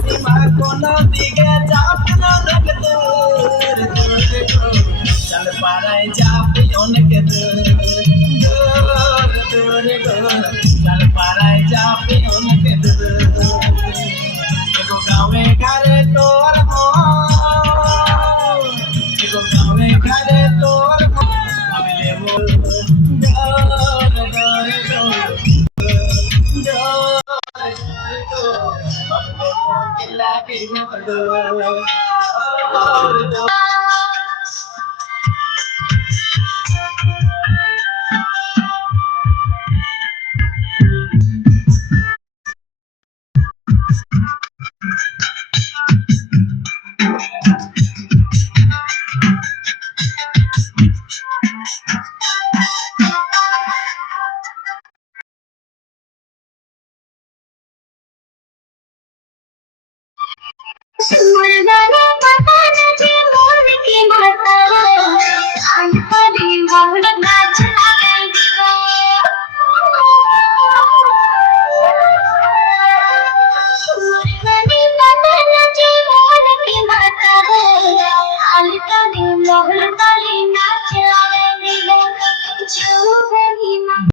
সীমা কোনো দিকে যাব না দূর দূর চল পাড়ায় যাবি অনেক দূর দূর দূর দূর চল পাড়ায় যাবি অনেক দূর এগো গাঁয়ে ঘরে তোর এগো গাঁয়ে ঘরে তোর ভাবিলে মোর ডর ডর ডর ডর